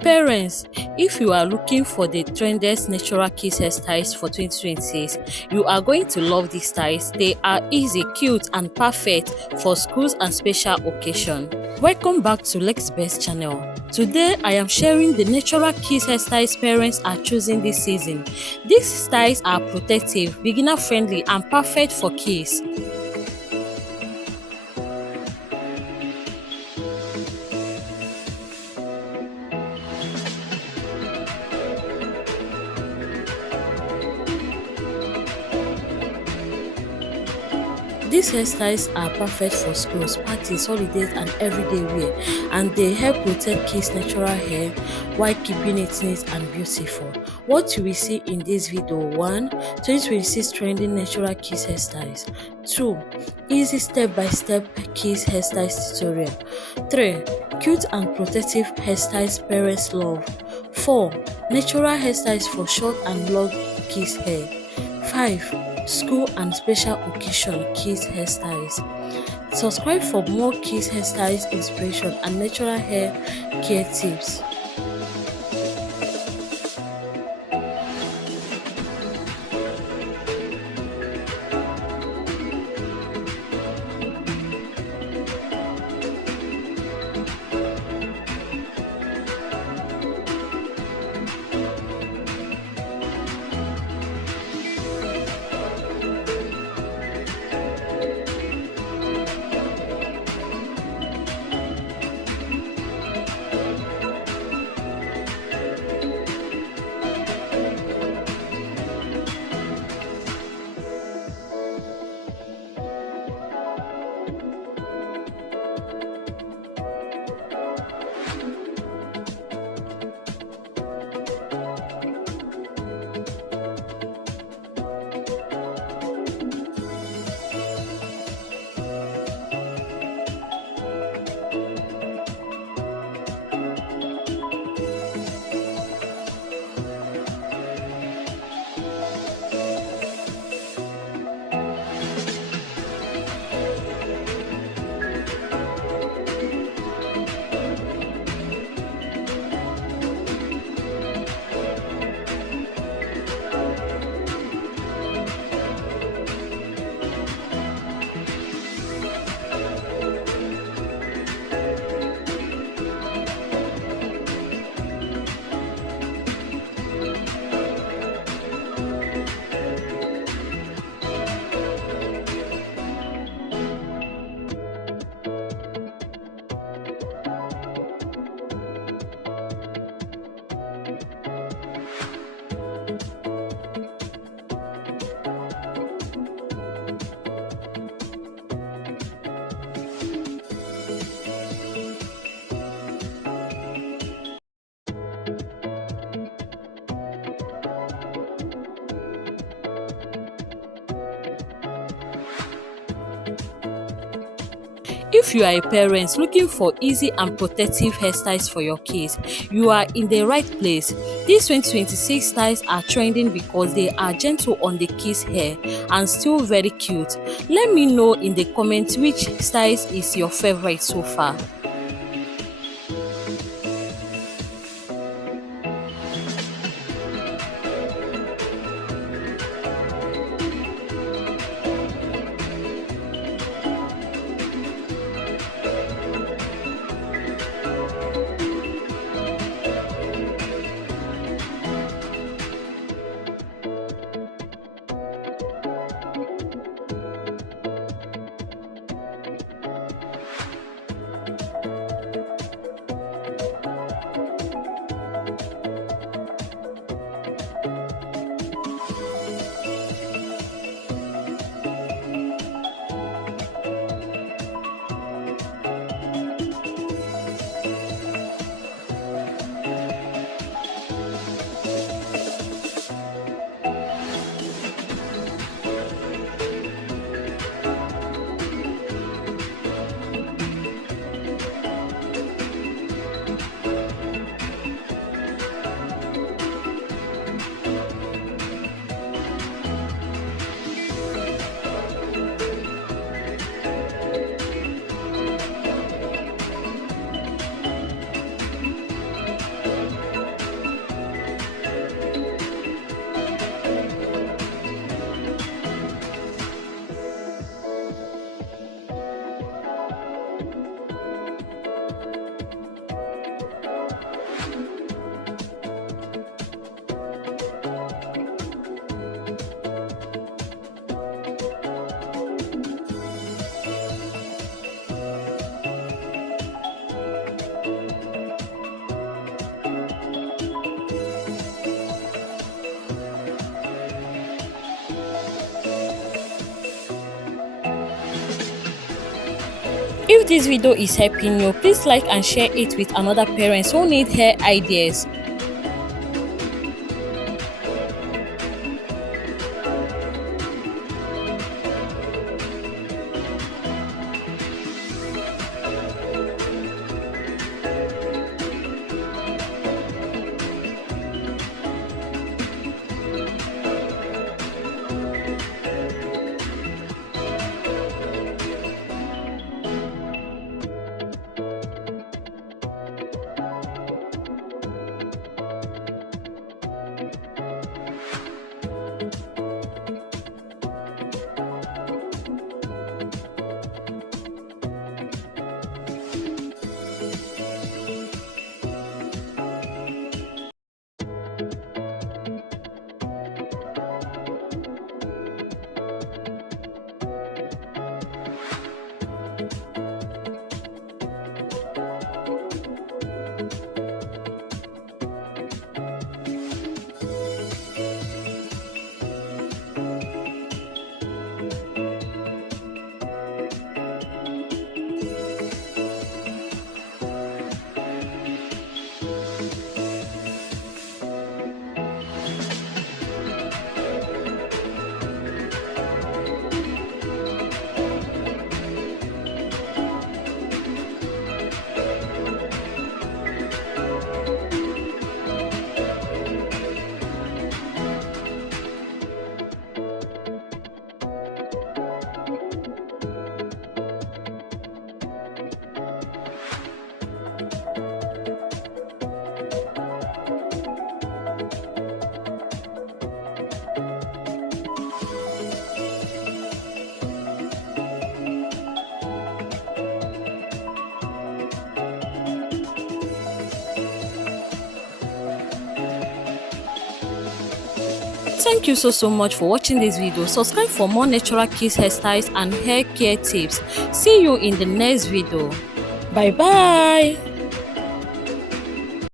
Parents, if you are looking for the trendiest natural kids hairstyles for 2026, you are going to love these styles. They are easy, cute, and perfect for schools and special occasions. Welcome back to Lex Best channel. Today, I am sharing the natural kids hairstyles parents are choosing this season. These styles are protective, beginner-friendly, and perfect for kids. These hairstyles are perfect for schools, parties, holidays, and everyday wear, and they help protect kids' natural hair while keeping it neat and beautiful. What you will see in this video: 1. 2026 trending natural kids hairstyles. 2. Easy step-by-step kids hairstyles tutorial. 3. Cute and protective hairstyles parents love. 4. Natural hairstyles for short and long kids hair. 5. School and special occasion kids hairstyles. Subscribe for more kids hairstyles inspiration and natural hair care tips. If you are a parent looking for easy and protective hairstyles for your kids, you are in the right place. These 2026 styles are trending because they are gentle on the kids' hair and still very cute. Let me know in the comments which styles is your favorite so far. this video is helping you, please like and share it with another parents who need hair ideas. Thank you so much for watching this video. Subscribe for more natural kids hairstyles and hair care tips. See you in the next video. Bye bye.